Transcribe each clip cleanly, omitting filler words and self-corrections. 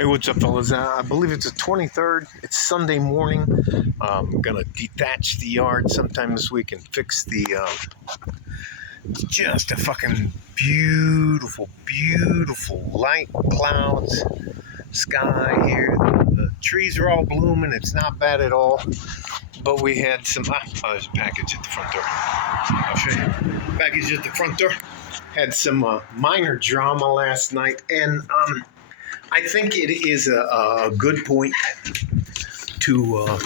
Hey, what's up, fellas? I believe it's the 23rd. It's Sunday morning. I'm gonna detach the yard sometime this week and fix the. It's just a fucking beautiful, beautiful light clouds sky here. The trees are all blooming. It's not bad at all. But we had some. There's a package at the front door. I'll show you. Package at the front door. Had some minor drama last night, and I think it is a good point to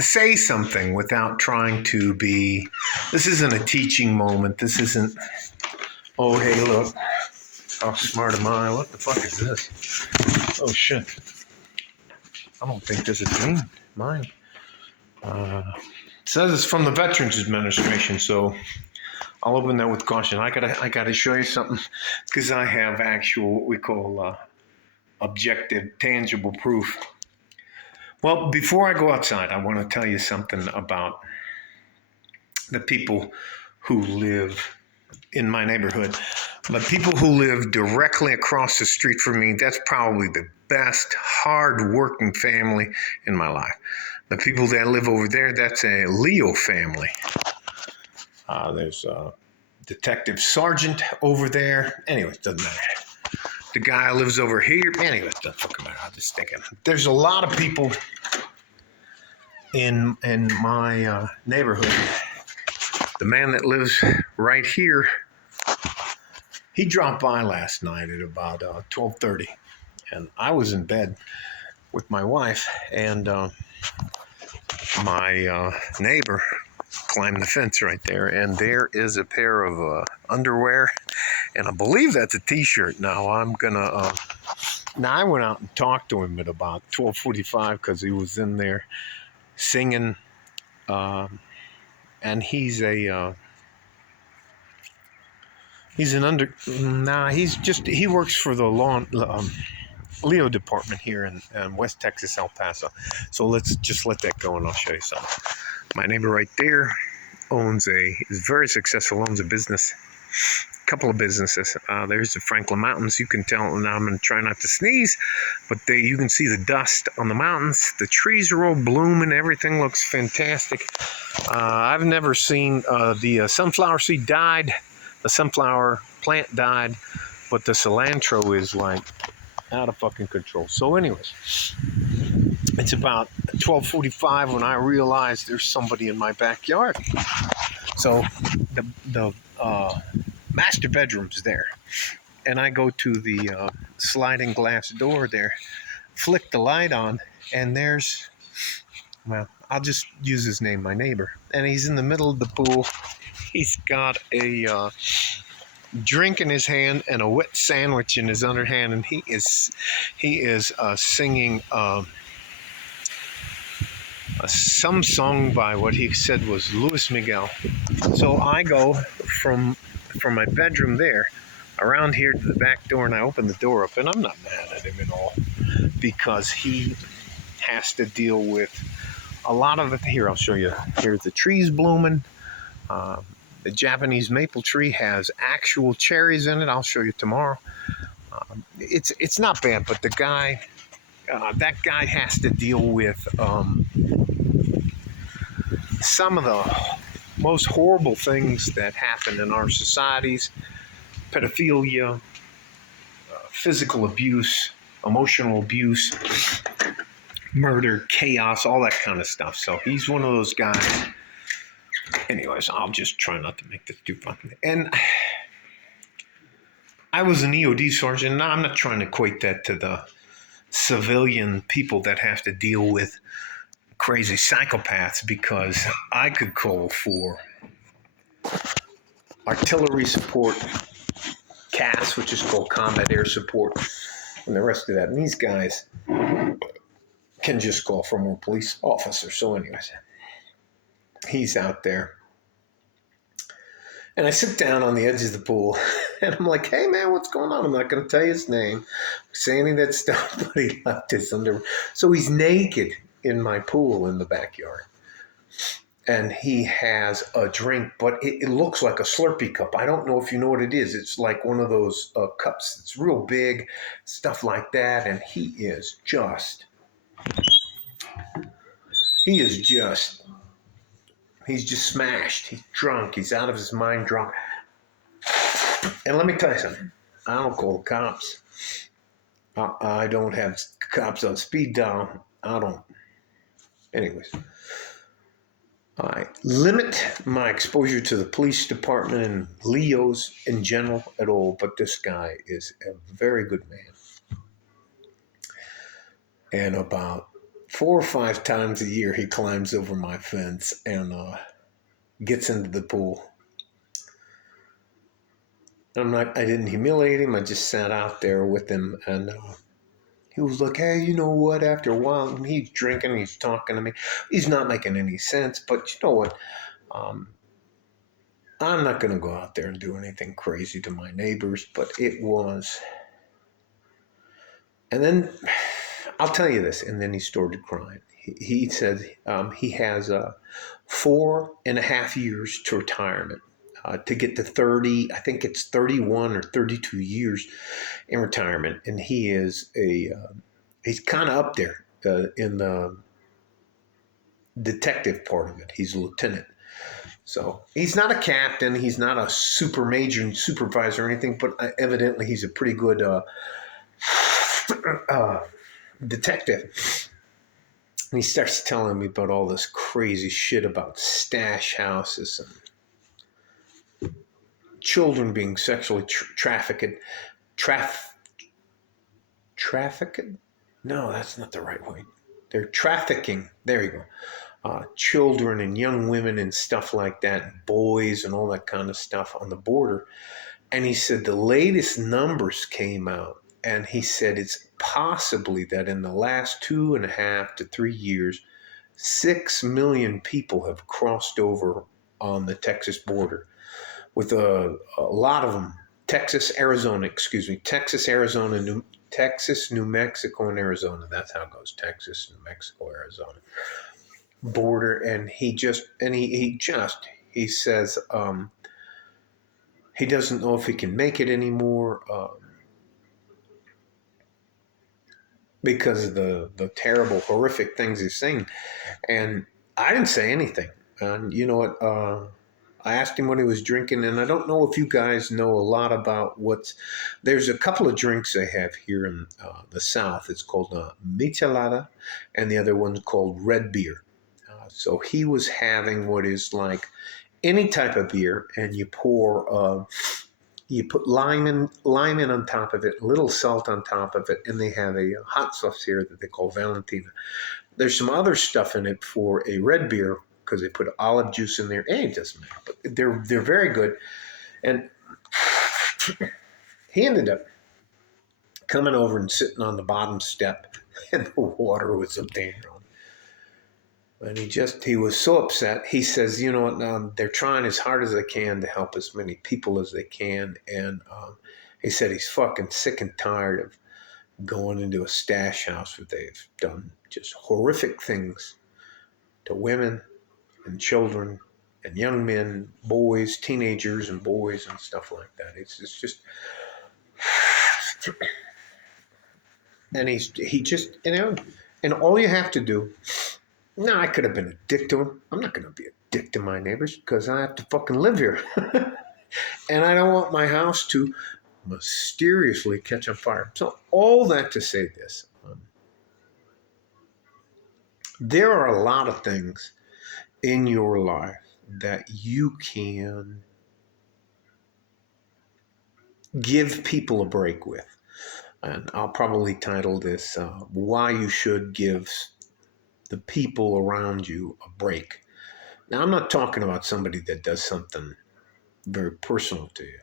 say something without trying to be. This isn't a teaching moment. This isn't, oh, hey, look, how smart am I? What the fuck is this? Oh, shit. I don't think this is mine. It says it's from the Veterans Administration, so I'll open that with caution. I gotta show you something because I have actual what we call objective, tangible proof. Well, before I go outside, I want to tell you something about the people who live in my neighborhood. The people who live directly across the street from me, that's probably the best, hard-working family in my life. The people that live over there, that's a Leo family. There's a detective sergeant over there. Anyway, it doesn't matter. The guy lives over here. Anyway, it doesn't fucking matter. I'm just thinking. There's a lot of people in my neighborhood. The man that lives right here, he dropped by last night at about 12:30, and I was in bed with my wife, and my neighbor climbed the fence right there, and there is a pair of underwear, and I believe that's a t-shirt. Now I'm gonna now I went out and talked to him at about 12:45 because he was in there singing, and he's he works for the Leo department here in West Texas, El Paso. So let's just let that go and I'll show you something. My neighbor right there is very successful, owns a business, a couple of businesses. There's the Franklin Mountains. You can tell, and I'm going to try not to sneeze, but you can see the dust on the mountains. The trees are all blooming. Everything looks fantastic. I've never seen the sunflower seed died. The sunflower plant died, but the cilantro is like out of fucking control. So anyways, it's about 12:45 when I realize there's somebody in my backyard. So the master bedroom's there, and I go to the sliding glass door there, flick the light on, and I'll just use his name, my neighbor, and he's in the middle of the pool. He's got a drink in his hand and a wet sandwich in his other hand, and he is singing some song by what he said was Luis Miguel. So I go from my bedroom there around here to the back door, and I open the door up, and I'm not mad at him at all because he has to deal with a lot of it. Here, I'll show you. Here's the trees blooming. The Japanese maple tree has actual cherries in it. I'll show you tomorrow. It's not bad, but the guy, that guy has to deal with some of the most horrible things that happen in our societies: pedophilia, physical abuse, emotional abuse, murder, chaos, all that kind of stuff. So he's one of those guys. Anyways, I'll just try not to make this too fun. And I was an EOD sergeant. Now, I'm not trying to equate that to the civilian people that have to deal with crazy psychopaths, because I could call for artillery support, CAS, which is called combat air support, and the rest of that. And these guys can just call for more police officers. So anyways, he's out there. And I sit down on the edge of the pool, and I'm like, hey, man, what's going on? I'm not going to tell you his name, say any of that stuff, but he left his underwear. So he's naked in my pool in the backyard. and he has a drink, but it looks like a Slurpee cup. I don't know if you know what it is. It's like one of those cups. It's real big, stuff like that. And he's just smashed. He's drunk. He's out of his mind drunk. And let me tell you something. I don't call the cops. I don't have cops on speed dial. I don't. Anyways. I limit my exposure to the police department and Leos in general at all, but this guy is a very good man. And about 4 or 5 times a year, he climbs over my fence and gets into the pool. I didn't humiliate him. I just sat out there with him, and he was like, hey, you know what? After a while, he's drinking, he's talking to me. He's not making any sense, but you know what? I'm not going to go out there and do anything crazy to my neighbors, but it was. And then I'll tell you this, and then he started crying. He said he has 4.5 years to retirement. To get to 30, I think it's 31 or 32 years in retirement. And he is he's kind of up there in the detective part of it. He's a lieutenant. So he's not a captain. He's not a super major supervisor or anything, but evidently he's a pretty good detective. And he starts telling me about all this crazy shit about stash houses and children being sexually trafficked. Trafficked? No, that's not the right way. They're trafficking. There you go. Children and young women and stuff like that, and boys and all that kind of stuff on the border. And he said the latest numbers came out, and he said it's possibly that in the last 2.5 to 3 years, 6 million people have crossed over on the Texas border, with a lot of them, Texas, Arizona, New Mexico, and Arizona. That's how it goes. Texas, New Mexico, Arizona border. And he says he doesn't know if he can make it anymore because of the terrible, horrific things he's saying. And I didn't say anything. And you know what? I asked him what he was drinking, and I don't know if you guys know a lot about there's a couple of drinks they have here in the South. It's called michelada, and the other one's called red beer. So he was having what is like any type of beer, and you put lime in on top of it, a little salt on top of it, and they have a hot sauce here that they call Valentina. There's some other stuff in it for a red beer, because they put olive juice in there. It doesn't matter, but they're very good. And he ended up coming over and sitting on the bottom step, and the water was up there. And he was so upset. He says, you know what, they're trying as hard as they can to help as many people as they can. And he said he's fucking sick and tired of going into a stash house where they've done just horrific things to women and children and young men, boys, teenagers and boys and stuff like that. It's just, and he just, and all you have to do, I could have been a dick to him. I'm not going to be a dick to my neighbors because I have to fucking live here. And I don't want my house to mysteriously catch on fire. So all that to say this, there are a lot of things in your life that you can give people a break with. And I'll probably title this, Why You Should Give the People Around You a Break. Now, I'm not talking about somebody that does something very personal to you.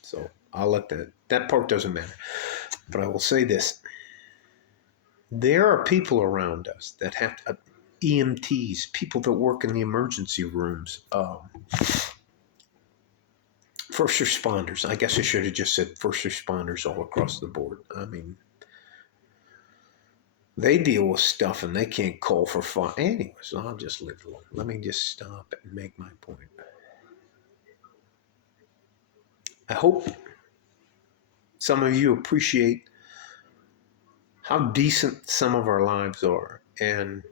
So I'll let that part doesn't matter. But I will say this. There are people around us that have EMTs, people that work in the emergency rooms, first responders. I guess I should have just said first responders all across the board. I mean, They deal with stuff and they can't call for fun. Anyway, so I'll just leave it alone. Let me just stop and make my point. I hope some of you appreciate how decent some of our lives are. And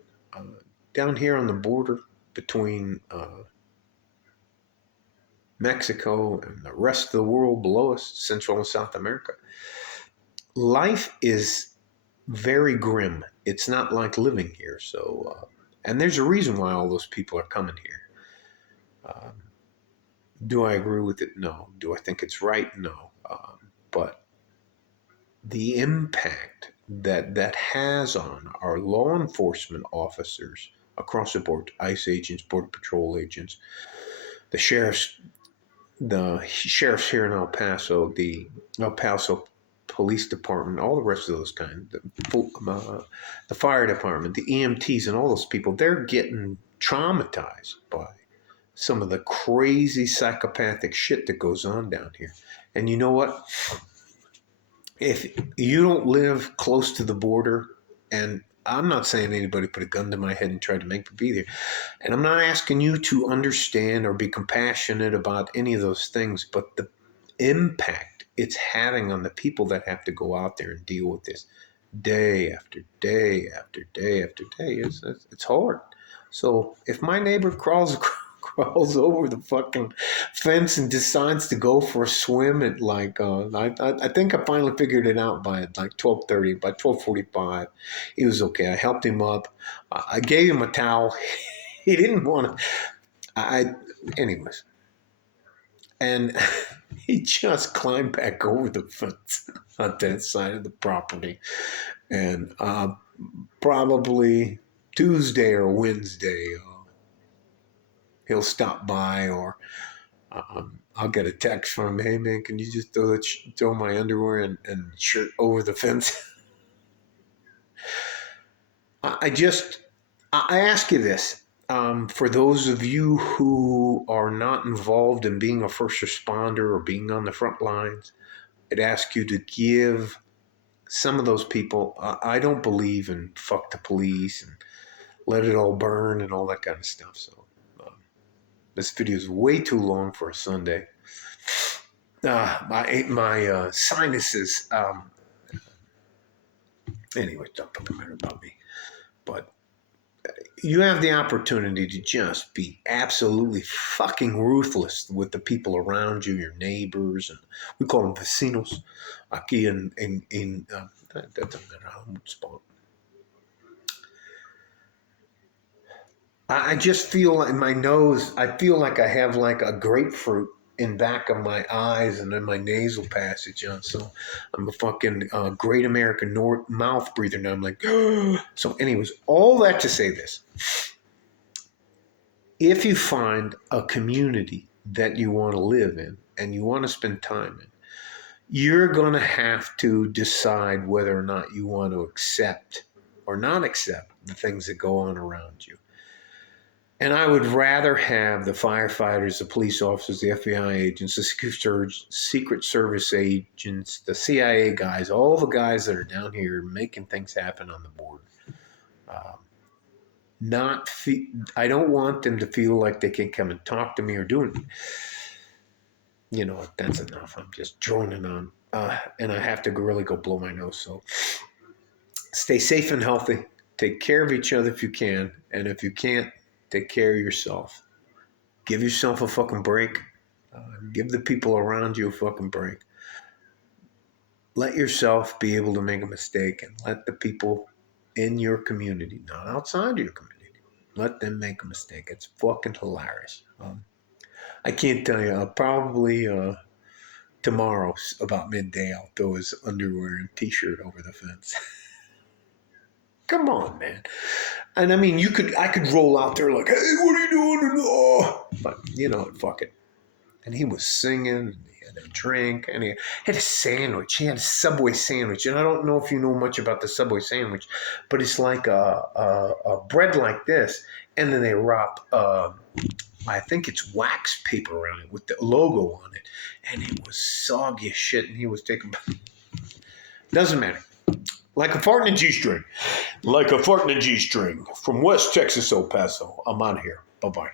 down here on the border between Mexico and the rest of the world below us, Central and South America, life is very grim. It's not like living here. So, and there's a reason why all those people are coming here. Do I agree with it? No. Do I think it's right? No. But the impact that that has on our law enforcement officers across the board, ICE agents, Border Patrol agents, the sheriffs, here in El Paso, the El Paso Police Department, all the rest of those kinds, the fire department, the EMTs, and all those people, they're getting traumatized by some of the crazy psychopathic shit that goes on down here. And you know what? If you don't live close to the border, and I'm not saying anybody put a gun to my head and tried to make me be there, and I'm not asking you to understand or be compassionate about any of those things, but the impact it's having on the people that have to go out there and deal with this day after day after day after day it's hard. So if my neighbor crawls over the fucking fence and decides to go for a swim at like I think I finally figured it out by like 12:30. By 12:45 he was okay. I helped him up. I gave him a towel. He didn't want to. Anyways, and he just climbed back over the fence on that side of the property. And probably Tuesday or Wednesday, he'll stop by, or I'll get a text from him. Hey man, can you just throw my underwear and shirt over the fence? I ask you this. For those of you who are not involved in being a first responder or being on the front lines, I'd ask you to give some of those people. I don't believe in fuck the police and let it all burn and all that kind of stuff. So this video is way too long for a Sunday. My sinuses. Anyway, don't matter about me. But you have the opportunity to just be absolutely fucking ruthless with the people around you, your neighbors, and we call them vecinos. Aquí that doesn't matter how much spot. I just feel in my nose, I feel like I have like a grapefruit in back of my eyes and in my nasal passage. So I'm a fucking great American mouth breather now. I'm like, so anyways, all that to say this. If you find a community that you want to live in and you want to spend time in, you're going to have to decide whether or not you want to accept or not accept the things that go on around you. And I would rather have the firefighters, the police officers, the FBI agents, the Secret Service agents, the CIA guys, all the guys that are down here making things happen on the border. I don't want them to feel like they can come and talk to me or do it. You know what? That's enough. I'm just droning on. And I have to really go blow my nose. So stay safe and healthy. Take care of each other if you can. And if you can't, take care of yourself. Give yourself a fucking break. Give the people around you a fucking break. Let yourself be able to make a mistake and let the people in your community, not outside your community, let them make a mistake. It's fucking hilarious. I can't tell you. Probably tomorrow, about midday, I'll throw his underwear and t-shirt over the fence. Come on, man. And I mean, I could roll out there like, hey, what are you doing? Oh. But you know, fuck it. And he was singing, and he had a drink, and he had a sandwich. He had a Subway sandwich. And I don't know if you know much about the Subway sandwich, but it's like a bread like this. And then they wrap, I think it's wax paper around it with the logo on it. And it was soggy as shit. And he was taking, doesn't matter. Like a fart in a G-string. Like a fart in a G-string. From West Texas, El Paso. I'm out of here. Bye-bye.